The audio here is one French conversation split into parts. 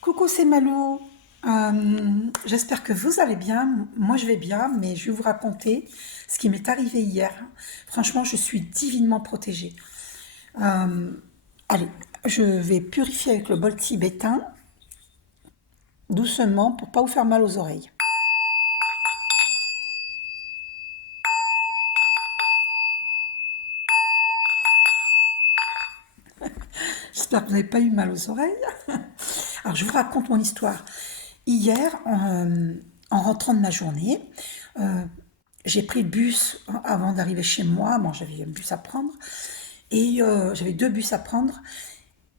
Coucou, c'est Malou. J'espère que vous allez bien. Moi, je vais bien, mais je vais vous raconter ce qui m'est arrivé hier. Franchement, je suis divinement protégée. Euh, Allez, je vais purifier avec le bol tibétain, doucement, pour pas vous faire mal aux oreilles. J'espère que vous n'avez pas eu mal aux oreilles. Alors, je vous raconte mon histoire. Hier, en rentrant de ma journée, euh, j'ai pris le bus avant d'arriver chez moi. Bon, j'avais un bus à prendre. Et j'avais deux bus à prendre.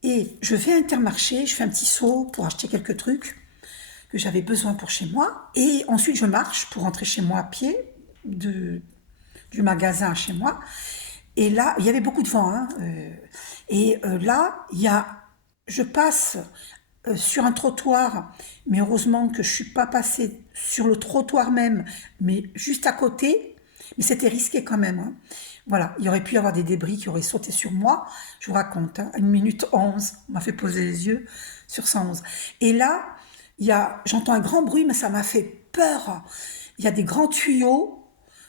Et je vais à Intermarché, je fais un petit saut pour acheter quelques trucs que j'avais besoin pour chez moi. Et ensuite, je marche pour rentrer chez moi à pied, de, du magasin à chez moi. Et là, il y avait beaucoup de vent, hein, là, je passe sur un trottoir, mais heureusement que je suis pas passée sur le trottoir même, mais juste à côté. Mais c'était risqué quand même, hein. Voilà, il y aurait pu y avoir des débris qui auraient sauté sur moi. Je vous raconte, hein, à 1 minute 11, on m'a fait poser les yeux sur 111. Et là, j'entends un grand bruit, mais ça m'a fait peur. Il y a des grands tuyaux,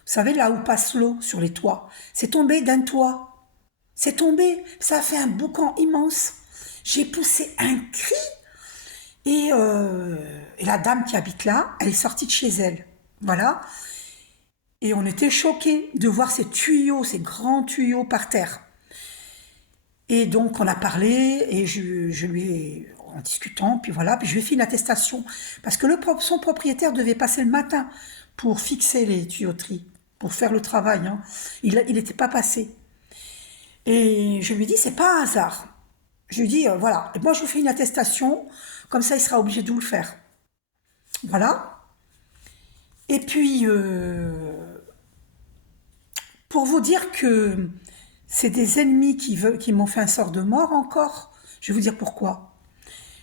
vous savez, là où passe l'eau sur les toits. C'est tombé d'un toit. C'est tombé. Ça a fait un boucan immense. J'ai poussé un cri et la dame qui habite là, elle est sortie de chez elle. Voilà. Et on était choqués de voir ces tuyaux, ces grands tuyaux par terre. Et donc on a parlé et je lui ai, en discutant, puis voilà, puis je lui ai fait une attestation. Parce que son propriétaire devait passer le matin pour fixer les tuyauteries, pour faire le travail, hein. Il n'était pas passé. Et je lui ai dit, c'est pas un hasard. Je lui ai dit, voilà, et moi je vous fais une attestation, comme ça il sera obligé de vous le faire. Voilà. Et puis, pour vous dire que c'est des ennemis qui m'ont fait un sort de mort encore, je vais vous dire pourquoi.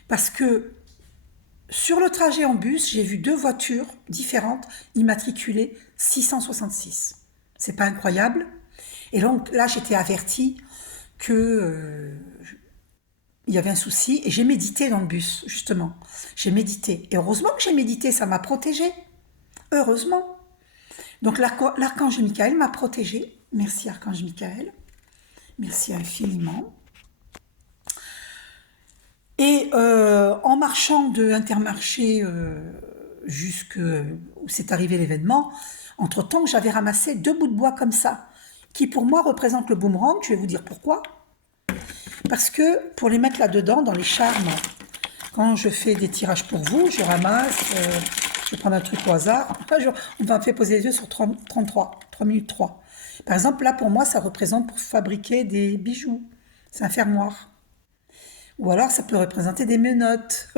Parce que sur le trajet en bus, j'ai vu deux voitures différentes immatriculées 666. C'est pas incroyable? Et donc là, j'étais avertie que il y avait un souci et j'ai médité dans le bus, justement. J'ai médité. Et heureusement que j'ai médité, ça m'a protégée. Heureusement. Donc l'archange Michael m'a protégée. Merci archange Michael. Merci infiniment. Et en marchant de Intermarché jusqu'où c'est arrivé l'événement, entre-temps, j'avais ramassé deux bouts de bois comme ça, qui pour moi représentent le boomerang. Je vais vous dire pourquoi. Parce que pour les mettre là-dedans, dans les charmes, quand je fais des tirages pour vous, je ramasse, je vais prendre un truc au hasard. On m'a fait poser les yeux sur 33, 3 minutes 3. Par exemple, là, pour moi, ça représente pour fabriquer des bijoux. C'est un fermoir. Ou alors, ça peut représenter des menottes.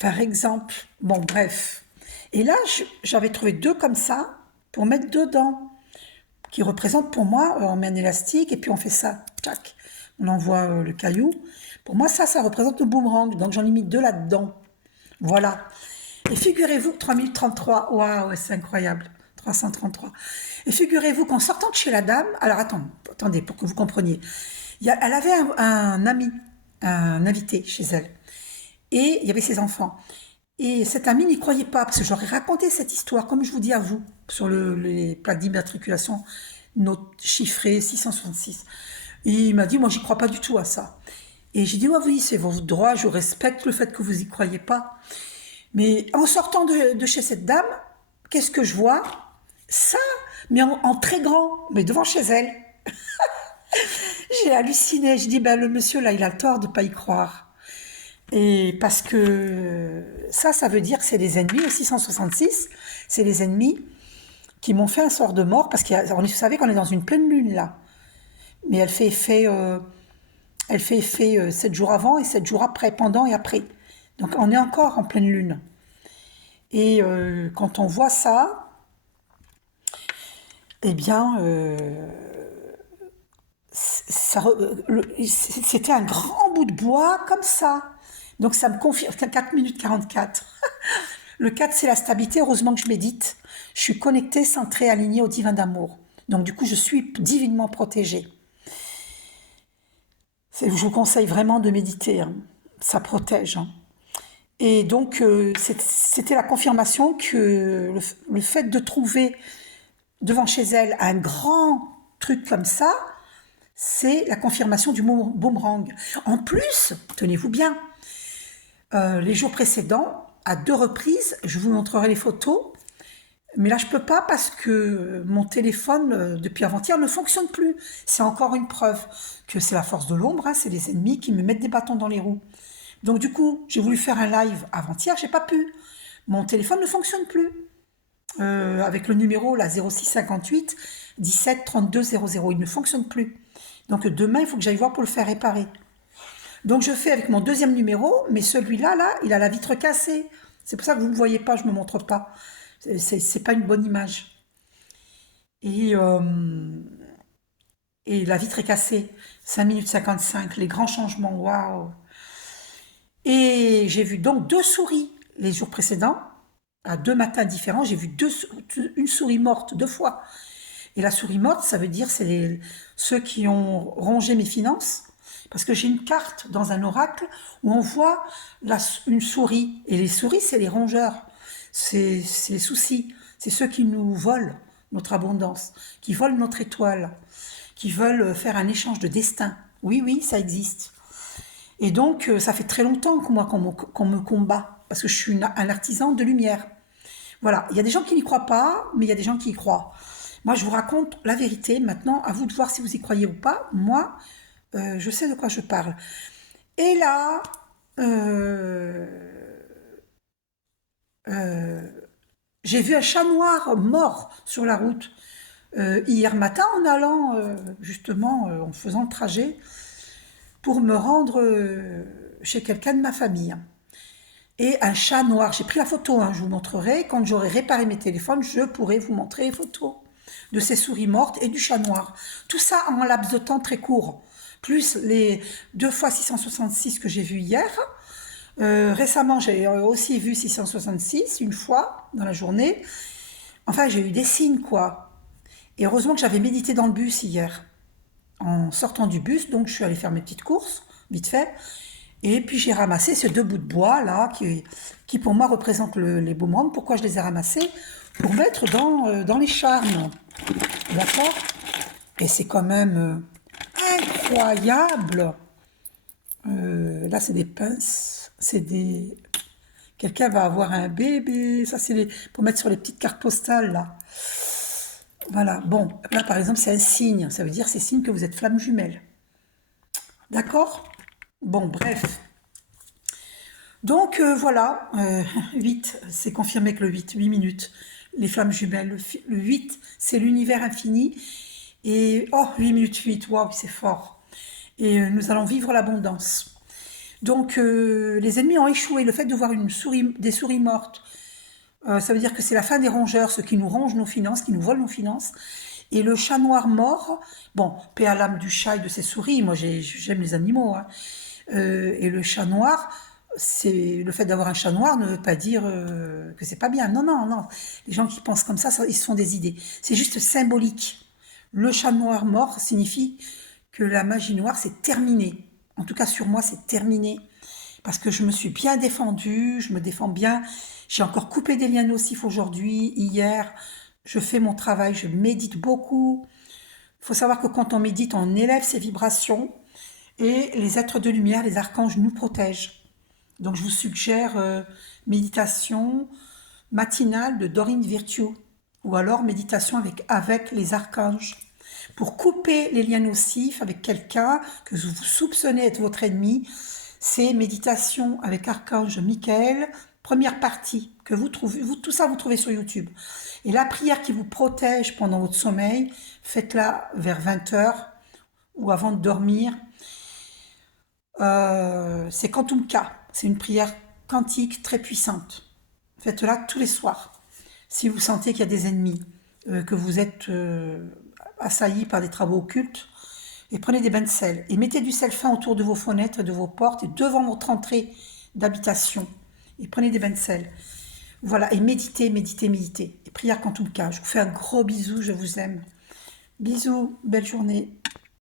Par exemple. Bon, bref. Et là, j'avais trouvé deux comme ça pour mettre dedans, qui représentent pour moi, on met un élastique et puis on fait ça, tac, on envoie le caillou. Pour moi, ça représente le boomerang, donc j'en ai mis deux là-dedans. Voilà. Et figurez-vous, 3033, waouh, ouais, c'est incroyable, 333. Et figurez-vous qu'en sortant de chez la dame, alors attendez, pour que vous compreniez, elle avait un ami, un invité chez elle, et il y avait ses enfants. Et cet ami n'y croyait pas, parce que j'aurais raconté cette histoire, comme je vous dis à vous, sur les plaques d'immatriculation, note chiffrée 666. Et il m'a dit, moi, j'y crois pas du tout à ça. Et j'ai dit, ouais, oui, c'est vos droits, je respecte le fait que vous y croyez pas. Mais en sortant de chez cette dame, qu'est-ce que je vois? Ça, mais en très grand, mais devant chez elle. J'ai halluciné, je dis, ben, le monsieur là, il a le tort de pas y croire. Et parce que ça veut dire que c'est les ennemis, le 666, c'est les ennemis qui m'ont fait un sort de mort, parce que vous savez qu'on est dans une pleine lune là. Mais elle fait effet 7 jours avant et 7 jours après, pendant et après. Donc on est encore en pleine lune. Et quand on voit ça, eh bien, c'était un grand bout de bois comme ça. Donc ça me confirme, 4 minutes 44. Le 4, c'est la stabilité. Heureusement que je médite. Je suis connectée, centrée, alignée au divin d'amour. Donc du coup, je suis divinement protégée. Je vous conseille vraiment de méditer, hein. ça protège, hein. Et donc, c'était la confirmation que le fait de trouver devant chez elle un grand truc comme ça, c'est la confirmation du mot boomerang. En plus, tenez-vous bien, les jours précédents, à 2 reprises, je vous montrerai les photos, mais là je peux pas parce que mon téléphone, depuis avant-hier, ne fonctionne plus. C'est encore une preuve que c'est la force de l'ombre, hein, c'est les ennemis qui me mettent des bâtons dans les roues. Donc du coup, j'ai voulu faire un live avant-hier, j'ai pas pu. Mon téléphone ne fonctionne plus. Avec le numéro là 0658 17 32 00, il ne fonctionne plus. Donc demain, il faut que j'aille voir pour le faire réparer. Donc je fais avec mon deuxième numéro, mais celui-là, là, il a la vitre cassée. C'est pour ça que vous ne me voyez pas, je ne me montre pas. C'est pas une bonne image. Et, euh, et la vitre est cassée. 5 minutes 55, les grands changements, waouh. Et j'ai vu donc 2 souris les jours précédents, à 2 matins différents, j'ai vu une souris morte 2 fois. Et la souris morte, ça veut dire c'est ceux qui ont rongé mes finances. Parce que j'ai une carte dans un oracle où on voit une souris. Et les souris, c'est les rongeurs. C'est les soucis. C'est ceux qui nous volent notre abondance, qui volent notre étoile, qui veulent faire un échange de destin. Oui, oui, ça existe. Et donc, ça fait très longtemps qu'on me combat, parce que je suis un artisan de lumière. Voilà, il y a des gens qui n'y croient pas, mais il y a des gens qui y croient. Moi, je vous raconte la vérité. Maintenant, à vous de voir si vous y croyez ou pas. Moi, je sais de quoi je parle. Et là, j'ai vu un chat noir mort sur la route hier matin en allant, justement, en faisant le trajet pour me rendre chez quelqu'un de ma famille. Et un chat noir, j'ai pris la photo, hein, je vous montrerai. Quand j'aurai réparé mes téléphones, je pourrai vous montrer les photos de ces souris mortes et du chat noir. Tout ça en un laps de temps très court. Plus les 2 fois 666 que j'ai vus hier. Récemment, j'ai aussi vu 666, une fois, dans la journée. Enfin, j'ai eu des signes, quoi. Et heureusement que j'avais médité dans le bus hier. En sortant du bus, donc je suis allée faire mes petites courses, vite fait. Et puis j'ai ramassé ces 2 bouts de bois, là, qui pour moi représentent les boomerangs. Pourquoi je les ai ramassés? Pour mettre dans les charmes. D'accord? Et c'est quand même incroyable. Là, c'est des pinces. C'est des... Quelqu'un va avoir un bébé. Ça, c'est pour mettre sur les petites cartes postales, là. Voilà. Bon, là, par exemple, c'est un signe. Ça veut dire c'est signe que vous êtes flamme jumelle. D'accord? Bon, bref. Donc, voilà. 8, c'est confirmé que le 8 minutes. Les flammes jumelles. Le 8, c'est l'univers infini. Et, oh, 8 minutes 8, waouh, c'est fort. Et nous allons vivre l'abondance. Donc, les ennemis ont échoué. Le fait de voir des souris mortes, ça veut dire que c'est la fin des rongeurs, ceux qui nous rongent nos finances, qui nous volent nos finances. Et le chat noir mort, bon, paix à l'âme du chat et de ses souris, moi j'aime les animaux, hein. Et le chat noir, le fait d'avoir un chat noir ne veut pas dire que c'est pas bien. Non, non, non. Les gens qui pensent comme ça, ils se font des idées. C'est juste symbolique. Le chat noir mort signifie que la magie noire, c'est terminé. En tout cas, sur moi, c'est terminé. Parce que je me suis bien défendue, je me défends bien. J'ai encore coupé des liens nocifs aujourd'hui, hier. Je fais mon travail, je médite beaucoup. Il faut savoir que quand on médite, on élève ses vibrations. Et les êtres de lumière, les archanges, nous protègent. Donc je vous suggère méditation matinale de Dorine Virtue. Ou alors méditation avec les archanges. Pour couper les liens nocifs avec quelqu'un que vous soupçonnez être votre ennemi, c'est méditation avec archange Michael, première partie que vous trouvez, tout ça vous trouvez sur YouTube. Et la prière qui vous protège pendant votre sommeil, faites-la vers 20h ou avant de dormir. C'est Quantumka, c'est une prière quantique très puissante. Faites-la tous les soirs. Si vous sentez qu'il y a des ennemis, que vous êtes assailli par des travaux occultes, et prenez des bains de sel et mettez du sel fin autour de vos fenêtres, de vos portes et devant votre entrée d'habitation. Et prenez des bains de sel. Voilà, et méditez, méditez, méditez. Et prière Quantumka. Je vous fais un gros bisou, je vous aime. Bisous, belle journée.